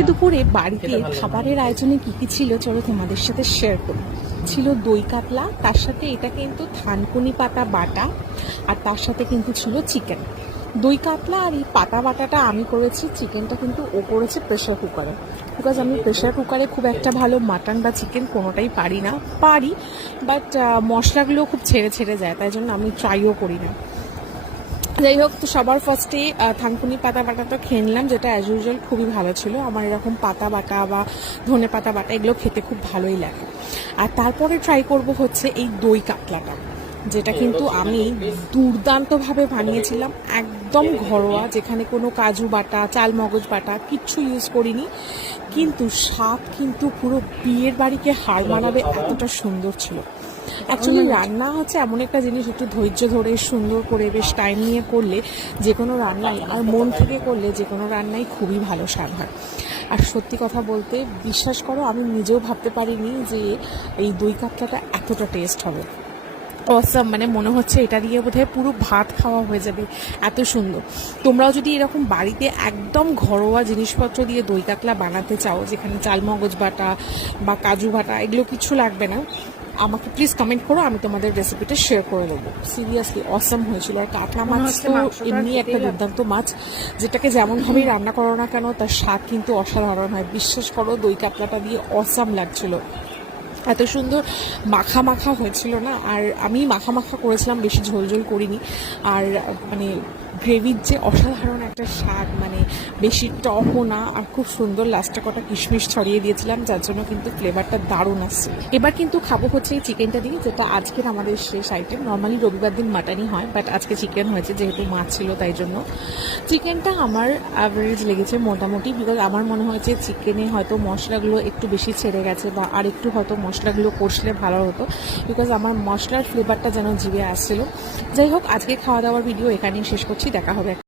আজকে দুপুরে বাড়িতে খাবারের আয়োজনে কি কি ছিল চলো তোমাদের সাথে শেয়ার করি। ছিল দই কাতলা, তার সাথে এটা কিন্তু থানকুনি পাতা বাটা, আর তার সাথে কিন্তু ছিল চিকেন। দই কাতলা আর এই পাতা বাটাটা আমি করেছি, চিকেনটা কিন্তু ও করেছে প্রেশার কুকারে। বিকজ আমি প্রেশার কুকারে খুব একটা ভালো মাটন বা চিকেন কোনোটাই পারি না, বাট মশলাগুলো খুব ছেড়ে ছেড়ে যায়, তাই জন্য আমি ট্রাইও করি না। যাই হোক, তো সবার ফার্স্টে থানকুনি পাতা বাটাটা খেয়ে নিলাম, যেটা অ্যাজ ইউজুয়াল খুবই ভালো ছিল। আমার এরকম পাতা বাটা বা ধনে পাতা বাটা এগুলো খেতে খুব ভালোই লাগে। আর তারপরে ট্রাই করব হচ্ছে এই দই কাতলাটা, যেটা কিন্তু আমি দুর্দান্তভাবে বানিয়েছিলাম, একদম ঘরোয়া, যেখানে কোনো কাজু বাটা চাল মগজ বাটা কিচ্ছু ইউজ করিনি, কিন্তু স্বাদ কিন্তু পুরো বিয়ের বাড়িকে হার মানাবে এতটা সুন্দর ছিল। অ্যাকচুয়ালি রান্না হচ্ছে এমন একটা জিনিস, একটু ধৈর্য ধরে সুন্দর করে বেশ টাইম নিয়ে করলে যে কোনো রান্নাই, আর মন থেকে করলে যে কোনো রান্নাই খুবই ভালো স্বাদ হয়। আর সত্যি কথা বলতে বিশ্বাস করো, আমি নিজেও ভাবতে পারিনি যে এই দই কাতলাটা এতটা টেস্ট হবে। অসাম, মানে মনে হচ্ছে এটা দিয়ে বোধহয় পুরো ভাত খাওয়া হয়ে যাবে, এত সুন্দর। তোমরাও যদি এরকম বাড়িতে একদম ঘরোয়া জিনিসপত্র দিয়ে দই কাতলা বানাতে চাও, যেখানে চালমগজ বাটা বা কাজু বাটা এগুলো কিছু লাগবে না, আমাকে প্লিজ কমেন্ট করো, আমি তোমাদের রেসিপিটা শেয়ার করে দেবো। সিরিয়াসলি অসাম হয়েছিল। আর কাতলা মাছ তো এমনি একটা দুর্দান্ত মাছ, যেটাকে যেমনভাবেই রান্না করো না কেন তার স্বাদ কিন্তু অসাধারণ হয়। বিশ্বাস করো, দই কাতলাটা দিয়ে অসাম লাগছিল, এত সুন্দর মাখা মাখা হয়েছিল না। আর আমি মাখা মাখা করেছিলাম, বেশি ঝোল ঝোল করিনি। আর মানে গ্রেভির যে অসাধারণ একটা স্বাদ, মানে বেশি টকও না, আর খুব সুন্দর লাস্টে কটা কিশমিশ ছড়িয়ে দিয়েছিলাম, যার জন্য কিন্তু ফ্লেভারটা দারুণ আসছে। এবার কিন্তু খাবো হচ্ছে এই চিকেনটা দিয়ে, যেটা আজকের আমাদের শেষ আইটেম। নর্মালি রবিবার দিন মাটনই হয়, বাট আজকে চিকেন হয়েছে, যেহেতু মাছ ছিল তাই জন্য। চিকেনটা আমার অ্যাভারেজ লেগেছে মোটামুটি, বিকজ আমার মনে হয়েছে চিকেনে হয়তো মশলাগুলো একটু বেশি ছেড়ে গেছে, বা আর একটু হয়তো মশলাগুলো কষলে ভালো হতো, বিকজ আমার মশলার ফ্লেভারটা যেন জিভে আসছিল। যাই হোক, আজকে খাওয়া দাওয়ার ভিডিও এখানেই শেষ করছি, দেখা হবে।